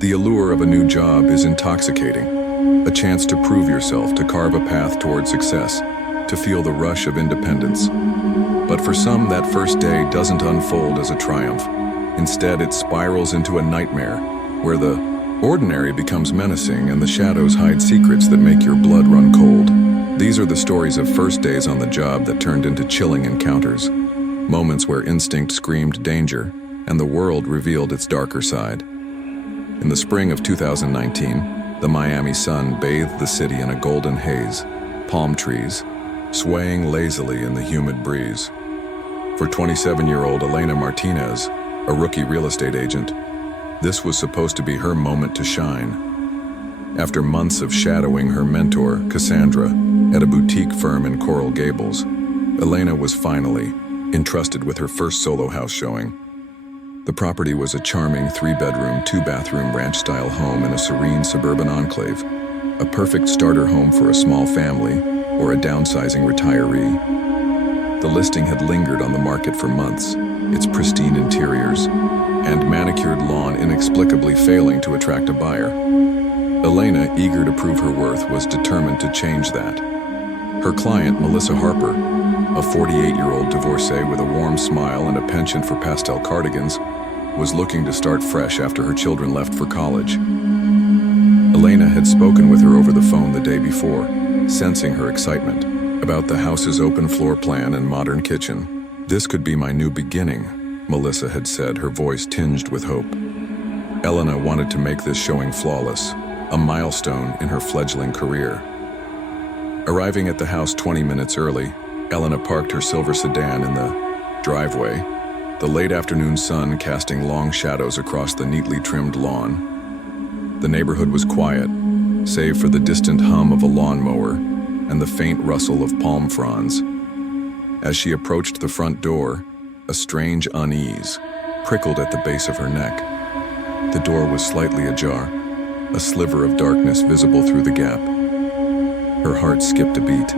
The allure of a new job is intoxicating, a chance to prove yourself, to carve a path toward success, to feel the rush of independence. But for some, that first day doesn't unfold as a triumph. Instead, it spirals into a nightmare, where the ordinary becomes menacing and the shadows hide secrets that make your blood run cold. These are the stories of first days on the job that turned into chilling encounters, moments where instinct screamed danger and the world revealed its darker side. In the spring of 2019, the Miami sun bathed the city in a golden haze, palm trees swaying lazily in the humid breeze. For 27-year-old Elena Martinez, a rookie real estate agent, this was supposed to be her moment to shine. After months of shadowing her mentor, Cassandra, at a boutique firm in Coral Gables, Elena was finally entrusted with her first solo house showing. The property was a charming 3-bedroom, 2-bathroom ranch-style home in a serene suburban enclave, a perfect starter home for a small family or a downsizing retiree. The listing had lingered on the market for months, its pristine interiors and manicured lawn inexplicably failing to attract a buyer. Elena, eager to prove her worth, was determined to change that. Her client, Melissa Harper, a 48-year-old divorcee with a warm smile and a penchant for pastel cardigans, was looking to start fresh after her children left for college. Elena had spoken with her over the phone the day before, sensing her excitement about the house's open floor plan and modern kitchen. "This could be my new beginning," Melissa had said, her voice tinged with hope. Elena wanted to make this showing flawless, a milestone in her fledgling career. Arriving at the house 20 minutes early, Elena parked her silver sedan in the driveway, the late afternoon sun casting long shadows across the neatly trimmed lawn. The neighborhood was quiet, save for the distant hum of a lawnmower and the faint rustle of palm fronds. As she approached the front door, a strange unease prickled at the base of her neck. The door was slightly ajar, a sliver of darkness visible through the gap. Her heart skipped a beat.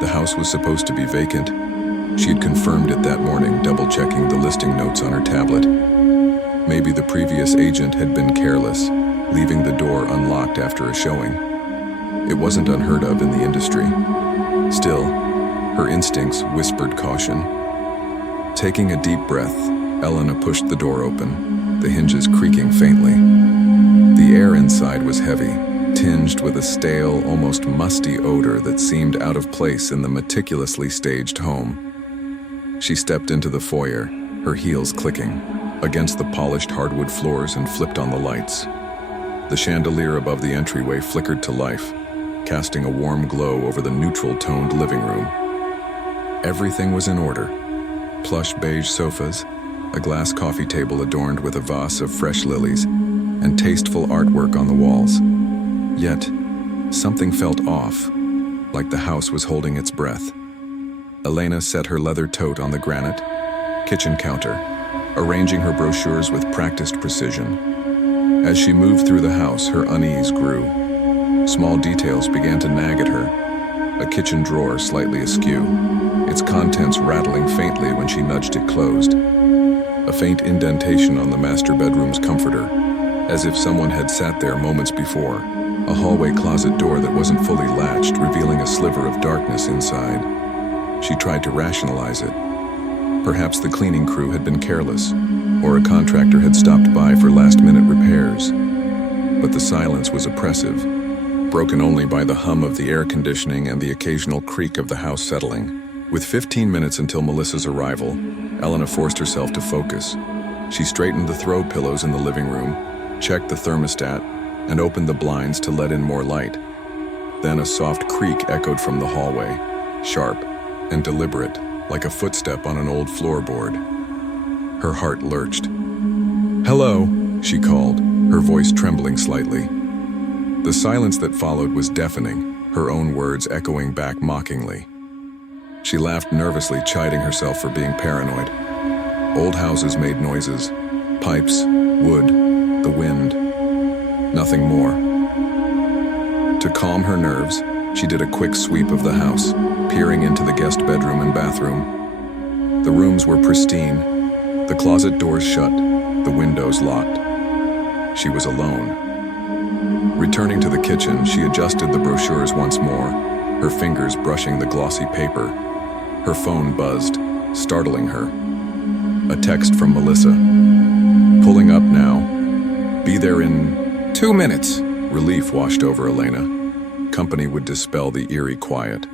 The house was supposed to be vacant. She had confirmed it that morning, double-checking the listing notes on her tablet. Maybe the previous agent had been careless, leaving the door unlocked after a showing. It wasn't unheard of in the industry. Still, her instincts whispered caution. Taking a deep breath, Elena pushed the door open, the hinges creaking faintly. The air inside was heavy, tinged with a stale, almost musty odor that seemed out of place in the meticulously staged home. She stepped into the foyer, her heels clicking, against the polished hardwood floors and flipped on the lights. The chandelier above the entryway flickered to life, casting a warm glow over the neutral-toned living room. Everything was in order. Plush beige sofas, a glass coffee table adorned with a vase of fresh lilies, and tasteful artwork on the walls. Yet, something felt off, like the house was holding its breath. Elena set her leather tote on the granite kitchen counter, arranging her brochures with practiced precision. As she moved through the house, her unease grew. Small details began to nag at her. A kitchen drawer slightly askew, its contents rattling faintly when she nudged it closed. A faint indentation on the master bedroom's comforter, as if someone had sat there moments before. A hallway closet door that wasn't fully latched, revealing a sliver of darkness inside. She tried to rationalize it. Perhaps the cleaning crew had been careless, or a contractor had stopped by for last-minute repairs. But the silence was oppressive, broken only by the hum of the air conditioning and the occasional creak of the house settling. With 15 minutes until Melissa's arrival, Elena forced herself to focus. She straightened the throw pillows in the living room, checked the thermostat, and opened the blinds to let in more light. Then a soft creak echoed from the hallway, sharp and deliberate, like a footstep on an old floorboard. Her heart lurched. "Hello," she called, her voice trembling slightly. The silence that followed was deafening, her own words echoing back mockingly. She laughed nervously, chiding herself for being paranoid. Old houses made noises. Pipes, wood, the wind. Nothing more. To calm her nerves, she did a quick sweep of the house, peering into the guest bedroom and bathroom. The rooms were pristine, the closet doors shut, the windows locked. She was alone. Returning to the kitchen, she adjusted the brochures once more, her fingers brushing the glossy paper. Her phone buzzed, startling her. A text from Melissa. Pulling up now. Be there in 2 minutes. Relief washed over Elena. Company would dispel the eerie quiet.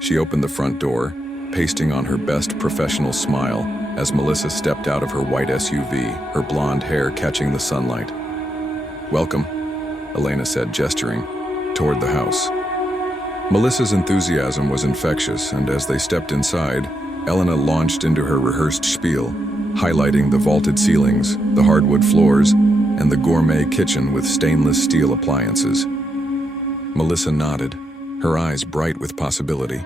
She opened the front door, pasting on her best professional smile as Melissa stepped out of her white SUV, her blonde hair catching the sunlight. Welcome, Elena said, gesturing toward the house. Melissa's enthusiasm was infectious, and as they stepped inside, Elena launched into her rehearsed spiel, highlighting the vaulted ceilings, the hardwood floors, and the gourmet kitchen with stainless steel appliances. Melissa nodded, her eyes bright with possibility,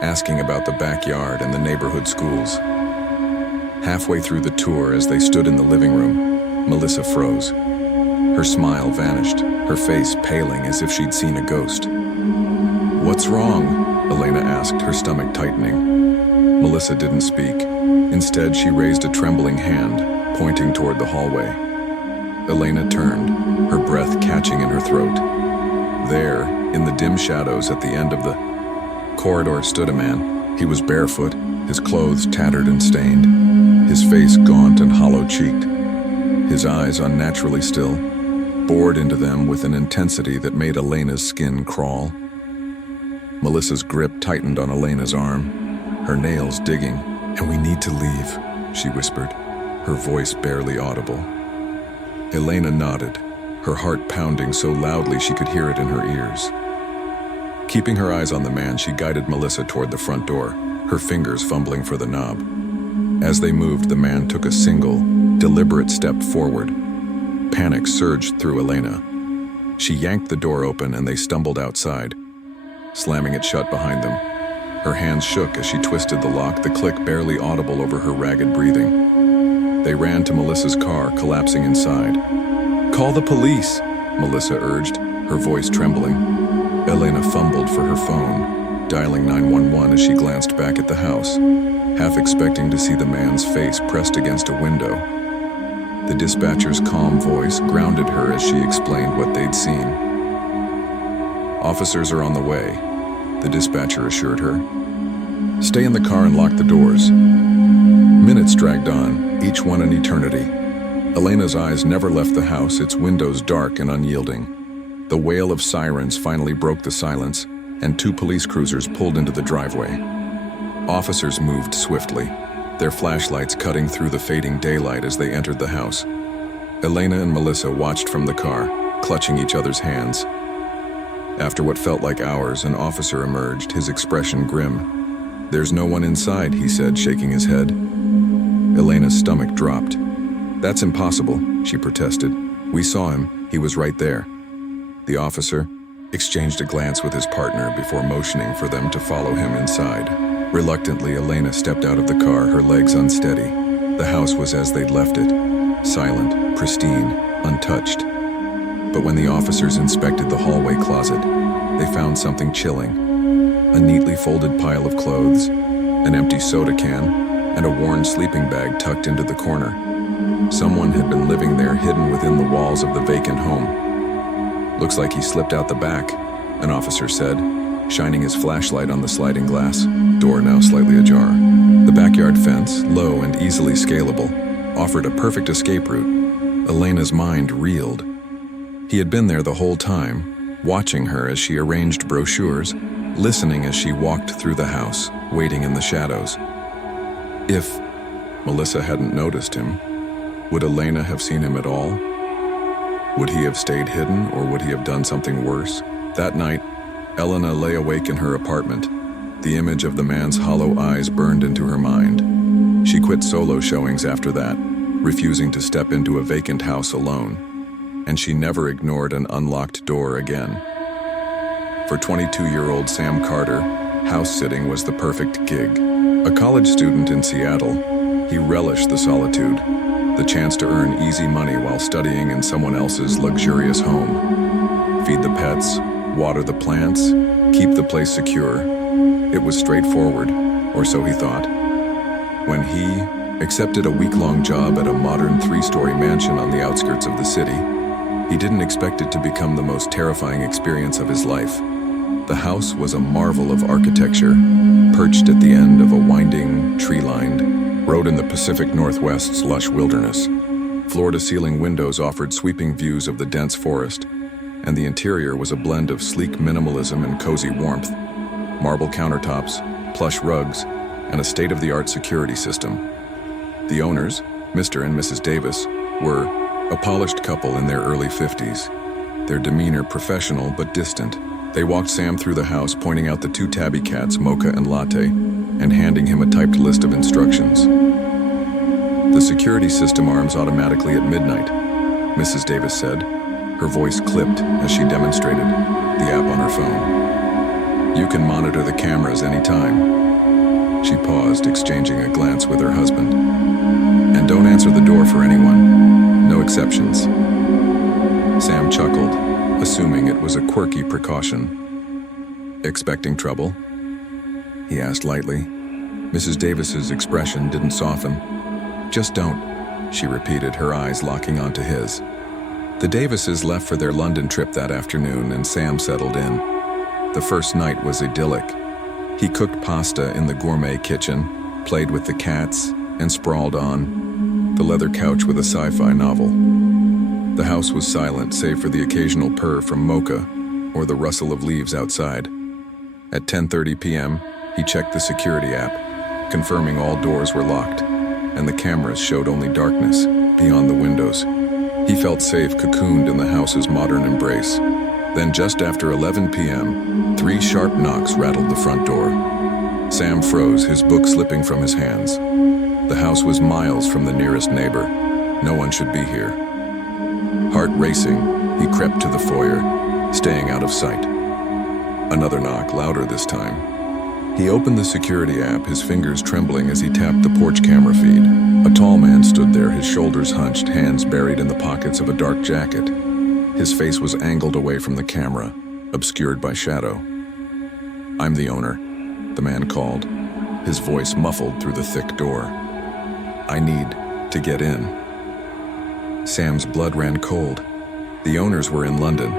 asking about the backyard and the neighborhood schools. Halfway through the tour, as they stood in the living room, Melissa froze. Her smile vanished, her face paling as if she'd seen a ghost. "What's wrong?" Elena asked, her stomach tightening. Melissa didn't speak. Instead, she raised a trembling hand, pointing toward the hallway. Elena turned, her breath catching in her throat. There, in the dim shadows at the end of the corridor, stood a man. He was barefoot, his clothes tattered and stained, his face gaunt and hollow-cheeked, his eyes unnaturally still, bored into them with an intensity that made Elena's skin crawl. Melissa's grip tightened on Elena's arm, her nails digging. "And we need to leave," she whispered, her voice barely audible. Elena nodded, her heart pounding so loudly she could hear it in her ears. Keeping her eyes on the man, she guided Melissa toward the front door, her fingers fumbling for the knob. As they moved, the man took a single, deliberate step forward. Panic surged through Elena. She yanked the door open and they stumbled outside, slamming it shut behind them. Her hands shook as she twisted the lock, the click barely audible over her ragged breathing. They ran to Melissa's car, collapsing inside. "Call the police," Melissa urged, her voice trembling. Elena fumbled for her phone, dialing 911 as she glanced back at the house, half expecting to see the man's face pressed against a window. The dispatcher's calm voice grounded her as she explained what they'd seen. "Officers are on the way," the dispatcher assured her. "Stay in the car and lock the doors." Minutes dragged on, each one an eternity. Elena's eyes never left the house, its windows dark and unyielding. The wail of sirens finally broke the silence, and 2 police cruisers pulled into the driveway. Officers moved swiftly, their flashlights cutting through the fading daylight as they entered the house. Elena and Melissa watched from the car, clutching each other's hands. After what felt like hours, an officer emerged, his expression grim. "There's no one inside," he said, shaking his head. Elena's stomach dropped. "That's impossible," she protested. "We saw him. He was right there." The officer exchanged a glance with his partner before motioning for them to follow him inside. Reluctantly, Elena stepped out of the car, her legs unsteady. The house was as they'd left it, silent, pristine, untouched. But when the officers inspected the hallway closet, they found something chilling. A neatly folded pile of clothes, an empty soda can, and a worn sleeping bag tucked into the corner. Someone had been living there, hidden within the walls of the vacant home. "Looks like he slipped out the back," an officer said, shining his flashlight on the sliding glass, door now slightly ajar. The backyard fence, low and easily scalable, offered a perfect escape route. Elena's mind reeled. He had been there the whole time, watching her as she arranged brochures, listening as she walked through the house, waiting in the shadows. If Melissa hadn't noticed him, would Elena have seen him at all? Would he have stayed hidden, or would he have done something worse? That night, Elena lay awake in her apartment. The image of the man's hollow eyes burned into her mind. She quit solo showings after that, refusing to step into a vacant house alone. And she never ignored an unlocked door again. For 22-year-old Sam Carter, house-sitting was the perfect gig. A college student in Seattle, he relished the solitude, the chance to earn easy money while studying in someone else's luxurious home. Feed the pets, water the plants, keep the place secure. It was straightforward, or so he thought. When he, Accepted a week-long job at a modern 3-story mansion on the outskirts of the city, he didn't expect it to become the most terrifying experience of his life. The house was a marvel of architecture, perched at the end of a winding, tree-lined road in the Pacific Northwest's lush wilderness. Floor-to-ceiling windows offered sweeping views of the dense forest, and the interior was a blend of sleek minimalism and cozy warmth. Marble countertops, plush rugs, and a state-of-the-art security system. The owners, Mr. and Mrs. Davis, were a polished couple in their early 50s, their demeanor professional but distant. They walked Sam through the house, pointing out the 2 tabby cats, Mocha and Latte, and handing him a typed list of instructions. The security system arms automatically at midnight, Mrs. Davis said. Her voice clipped as she demonstrated the app on her phone. You can monitor the cameras anytime. She paused, exchanging a glance with her husband. And don't answer the door for anyone. No exceptions. Sam chuckled, assuming it was a quirky precaution. Expecting trouble? He asked lightly. Mrs. Davis's expression didn't soften. Just don't, she repeated, her eyes locking onto his. The Davises left for their London trip that afternoon, and Sam settled in. The first night was idyllic. He cooked pasta in the gourmet kitchen, played with the cats, and sprawled on the leather couch with a sci-fi novel. The house was silent, save for the occasional purr from Mocha or the rustle of leaves outside. At 10:30 p.m., he checked the security app, confirming all doors were locked, and the cameras showed only darkness beyond the windows. He felt safe, cocooned in the house's modern embrace. Then just after 11 p.m., 3 sharp knocks rattled the front door. Sam froze, his book slipping from his hands. The house was miles from the nearest neighbor. No one should be here. Heart racing, he crept to the foyer, staying out of sight. Another knock, louder this time. He opened the security app, his fingers trembling as he tapped the porch camera feed. A tall man stood there, his shoulders hunched, hands buried in the pockets of a dark jacket. His face was angled away from the camera, obscured by shadow. I'm the owner, the man called, his voice muffled through the thick door. I need to get in. Sam's blood ran cold. The owners were in London.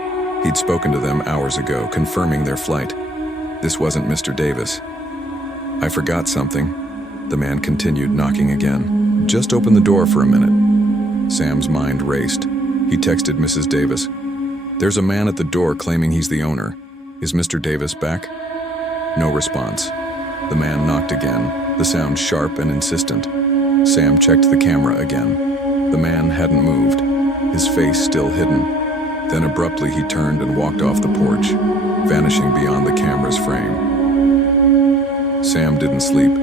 He'd spoken to them hours ago, confirming their flight. This wasn't Mr. Davis. I forgot something. The man continued, knocking again. Just open the door for a minute. Sam's mind raced. He texted Mrs. Davis. There's a man at the door claiming he's the owner. Is Mr. Davis back? No response. The man knocked again, the sound sharp and insistent. Sam checked the camera again. The man hadn't moved, his face still hidden. Then abruptly he turned and walked off the porch, vanishing beyond the camera's frame. Sam didn't sleep.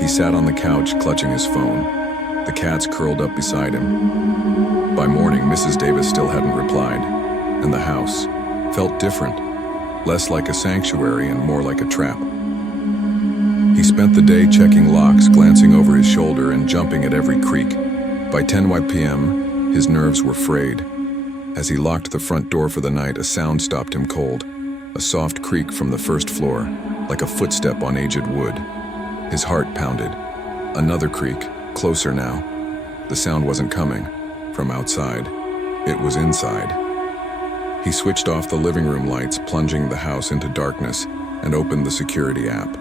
He sat on the couch, clutching his phone. The cats curled up beside him. By morning, Mrs. Davis still hadn't replied, and the house felt different, less like a sanctuary and more like a trap. He spent the day checking locks, glancing over his shoulder and jumping at every creak. By 10 p.m., his nerves were frayed. As he locked the front door for the night, a sound stopped him cold. A soft creak from the first floor, like a footstep on aged wood. His heart pounded. Another creak, closer now. The sound wasn't coming from outside. It was inside. He switched off the living room lights, plunging the house into darkness, and opened the security app.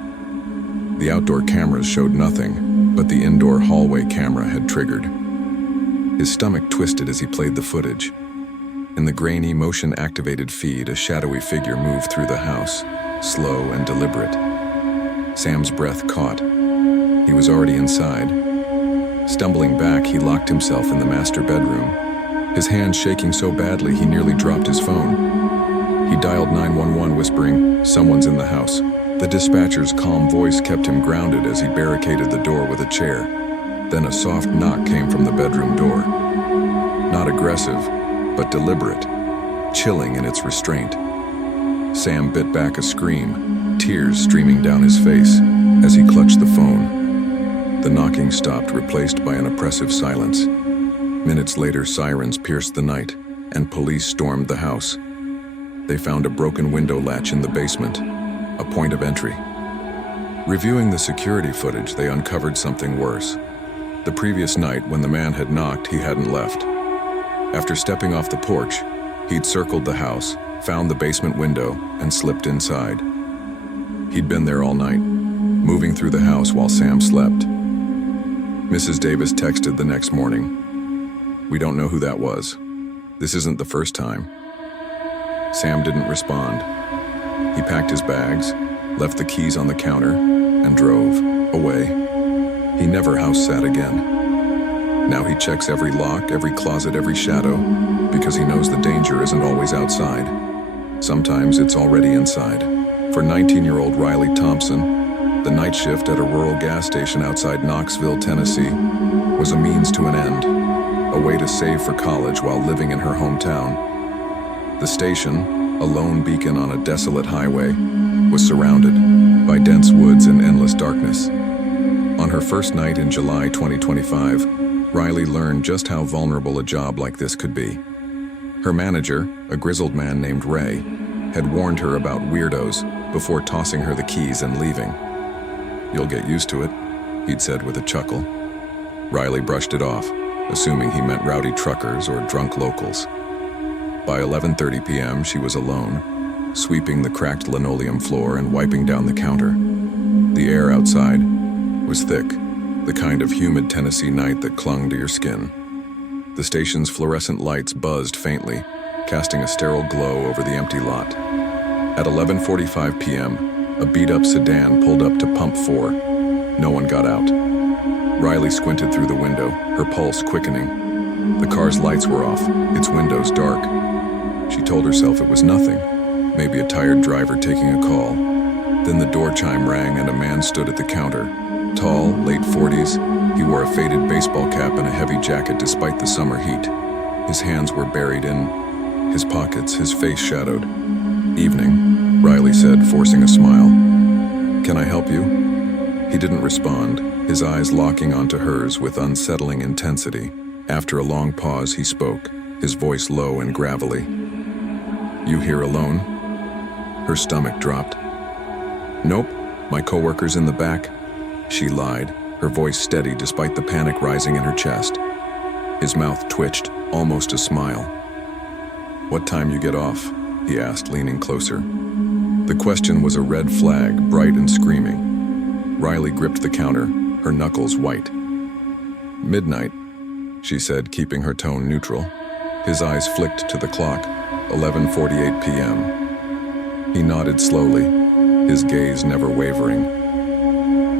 The outdoor cameras showed nothing, but the indoor hallway camera had triggered. His stomach twisted as he played the footage. In the grainy, motion-activated feed, a shadowy figure moved through the house, slow and deliberate. Sam's breath caught. He was already inside. Stumbling back, he locked himself in the master bedroom, his hands shaking so badly he nearly dropped his phone. He dialed 911, whispering, "Someone's in the house." The dispatcher's calm voice kept him grounded as he barricaded the door with a chair. Then a soft knock came from the bedroom door. Not aggressive, but deliberate, chilling in its restraint. Sam bit back a scream, tears streaming down his face as he clutched the phone. The knocking stopped, replaced by an oppressive silence. Minutes later, sirens pierced the night, and police stormed the house. They found a broken window latch in the basement, a point of entry. Reviewing the security footage, they uncovered something worse. The previous night, when the man had knocked, he hadn't left. After stepping off the porch, he'd circled the house, found the basement window, and slipped inside. He'd been there all night, moving through the house while Sam slept. Mrs. Davis texted the next morning, "We don't know who that was. This isn't the first time." Sam didn't respond. He packed his bags, left the keys on the counter, and drove away. He never house sat again. Now he checks every lock, every closet, every shadow, because he knows the danger isn't always outside. Sometimes it's already inside. For 19-year-old Riley Thompson, the night shift at a rural gas station outside Knoxville, Tennessee, was a means to an end, a way to save for college while living in her hometown. The station, a lone beacon on a desolate highway, was surrounded by dense woods and endless darkness. On her first night in July 2025, Riley learned just how vulnerable a job like this could be. Her manager, a grizzled man named Ray, had warned her about weirdos before tossing her the keys and leaving. "You'll get used to it," he'd said with a chuckle. Riley brushed it off, assuming he meant rowdy truckers or drunk locals. By 11:30 p.m., she was alone, sweeping the cracked linoleum floor and wiping down the counter. The air outside was thick, the kind of humid Tennessee night that clung to your skin. The station's fluorescent lights buzzed faintly, casting a sterile glow over the empty lot. At 11:45 p.m., a beat-up sedan pulled up to Pump 4. No one got out. Riley squinted through the window, her pulse quickening. The car's lights were off, its windows dark. She told herself it was nothing, maybe a tired driver taking a call. Then the door chime rang and a man stood at the counter. Tall, late 40s, he wore a faded baseball cap and a heavy jacket despite the summer heat. His hands were buried in his pockets, his face shadowed. "Evening," Riley said, forcing a smile. "Can I help you?" He didn't respond, his eyes locking onto hers with unsettling intensity. After a long pause, he spoke, his voice low and gravelly. "You here alone?" Her stomach dropped. "Nope, my coworker's in the back." She lied, her voice steady despite the panic rising in her chest. His mouth twitched, almost a smile. "What time you get off?" he asked, leaning closer. The question was a red flag, bright and screaming. Riley gripped the counter, her knuckles white. "Midnight," she said, keeping her tone neutral. His eyes flicked to the clock, 11:48 p.m. He nodded slowly, his gaze never wavering.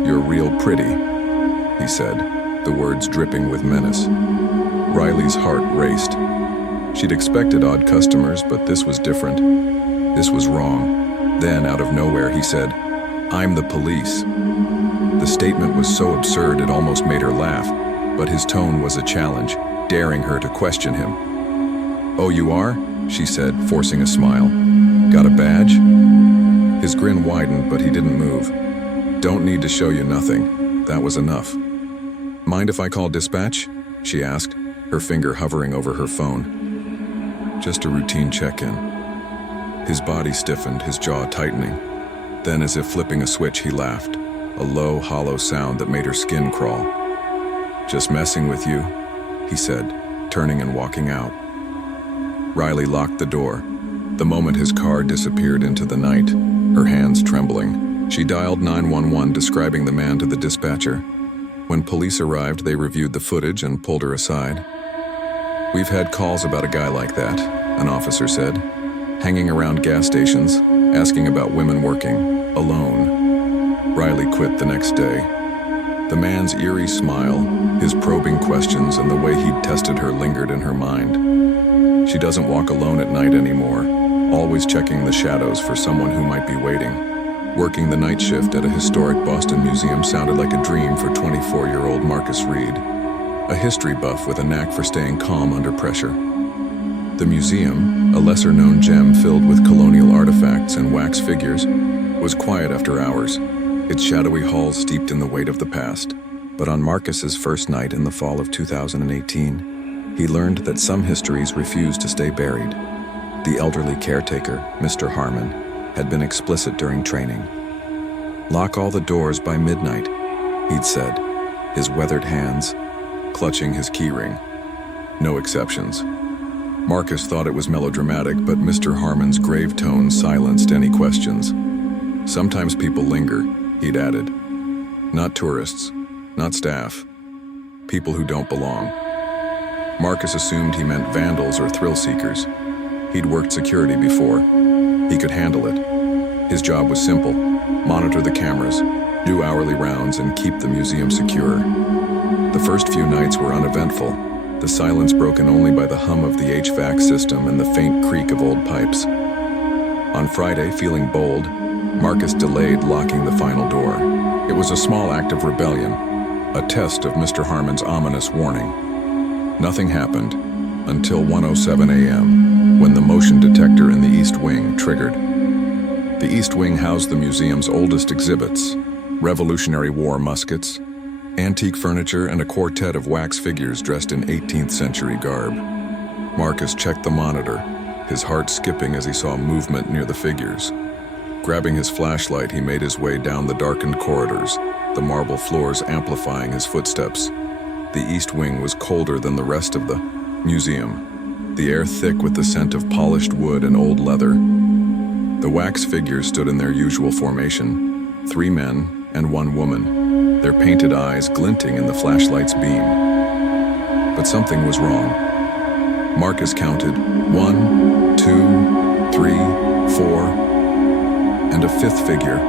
"You're real pretty," he said, the words dripping with menace. Riley's heart raced. She'd expected odd customers, but this was different. This was wrong. Then, out of nowhere, he said, "I'm the police." The statement was so absurd it almost made her laugh, but his tone was a challenge, daring her to question him. "Oh, you are?" she said, forcing a smile. "Got a badge?" His grin widened, but he didn't move. "Don't need to show you nothing. That was enough." "Mind if I call dispatch?" she asked, her finger hovering over her phone. "Just a routine check-in." His body stiffened, his jaw tightening. Then, as if flipping a switch, he laughed, a low, hollow sound that made her skin crawl. "Just messing with you," he said, turning and walking out. Riley locked the door. The moment his car disappeared into the night, her hands trembling, she dialed 911, describing the man to the dispatcher. When police arrived, they reviewed the footage and pulled her aside. "We've had calls about a guy like that," an officer said, "hanging around gas stations, asking about women working, alone." Riley quit the next day. The man's eerie smile, his probing questions, and the way he'd tested her lingered in her mind. She doesn't walk alone at night anymore, always checking the shadows for someone who might be waiting. Working the night shift at a historic Boston museum sounded like a dream for 24-year-old Marcus Reed, a history buff with a knack for staying calm under pressure. The museum, a lesser-known gem filled with colonial artifacts and wax figures, was quiet after hours, its shadowy halls steeped in the weight of the past. But on Marcus's first night in the fall of 2018, he learned that some histories refused to stay buried. The elderly caretaker, Mr. Harmon, had been explicit during training. "Lock all the doors by midnight," he'd said, his weathered hands, clutching his keyring. No exceptions. Marcus thought it was melodramatic, but Mr. Harmon's grave tone silenced any questions. Sometimes people linger, he'd added. Not tourists, not staff. People who don't belong. Marcus assumed he meant vandals or thrill seekers. He'd worked security before. He could handle it. His job was simple: monitor the cameras, do hourly rounds, and keep the museum secure. The first few nights were uneventful, the silence broken only by the hum of the HVAC system and the faint creak of old pipes. On Friday, feeling bold, Marcus delayed locking the final door. It was a small act of rebellion, a test of Mr. Harmon's ominous warning. Nothing happened until 1:07 a.m., when the motion detector in the East Wing triggered. The East Wing housed the museum's oldest exhibits: Revolutionary War muskets, antique furniture, and a quartet of wax figures dressed in 18th century garb. Marcus checked the monitor, his heart skipping as he saw movement near the figures. Grabbing his flashlight, he made his way down the darkened corridors, the marble floors amplifying his footsteps. The East Wing was colder than the rest of the museum, the air thick with the scent of polished wood and old leather. The wax figures stood in their usual formation, 3 men and 1 woman, their painted eyes glinting in the flashlight's beam. But something was wrong. Marcus counted 1, 2, 3, 4, and a 5th figure,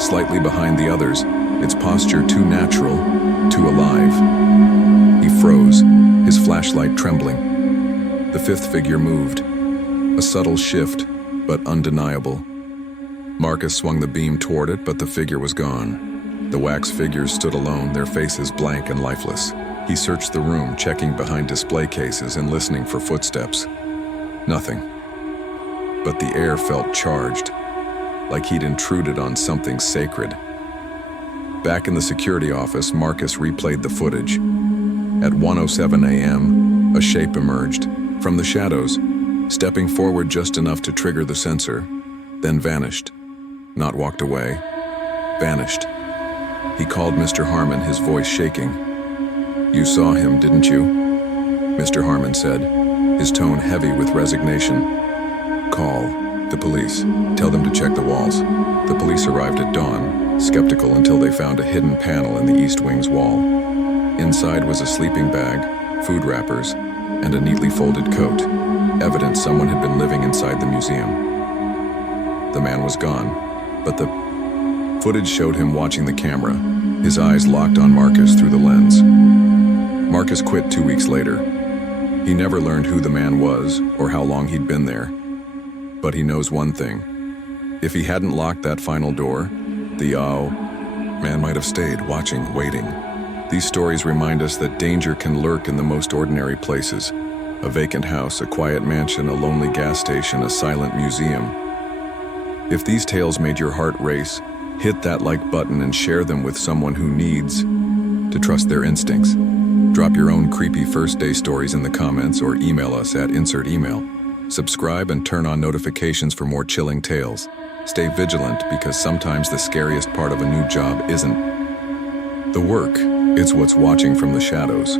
slightly behind the others, its posture too natural, too alive. He froze, his flashlight trembling. The 5th figure moved, a subtle shift, but undeniable. Marcus swung the beam toward it, but the figure was gone. The wax figures stood alone, their faces blank and lifeless. He searched the room, checking behind display cases and listening for footsteps. Nothing. But the air felt charged, like he'd intruded on something sacred. Back in the security office, Marcus replayed the footage. At 1:07 a.m., a shape emerged from the shadows, stepping forward just enough to trigger the sensor, then vanished. Not walked away, vanished. He called Mr. Harmon, his voice shaking. "You saw him, didn't you?" Mr. Harmon said, his tone heavy with resignation. "Call the police. Tell them to check the walls." The police arrived at dawn, skeptical until they found a hidden panel in the East Wing's wall. Inside was a sleeping bag, food wrappers, and a neatly folded coat, evidence someone had been living inside the museum. The man was gone, but the footage showed him watching the camera, his eyes locked on Marcus through the lens. Marcus quit 2 weeks later. He never learned who the man was or how long he'd been there. But he knows one thing. If he hadn't locked that final door, the man might have stayed, watching, waiting. These stories remind us that danger can lurk in the most ordinary places. A vacant house, a quiet mansion, a lonely gas station, a silent museum. If these tales made your heart race, hit that like button and share them with someone who needs to trust their instincts. Drop your own creepy first day stories in the comments or email us at insert email. Subscribe and turn on notifications for more chilling tales. Stay vigilant, because sometimes the scariest part of a new job isn't the work, it's what's watching from the shadows.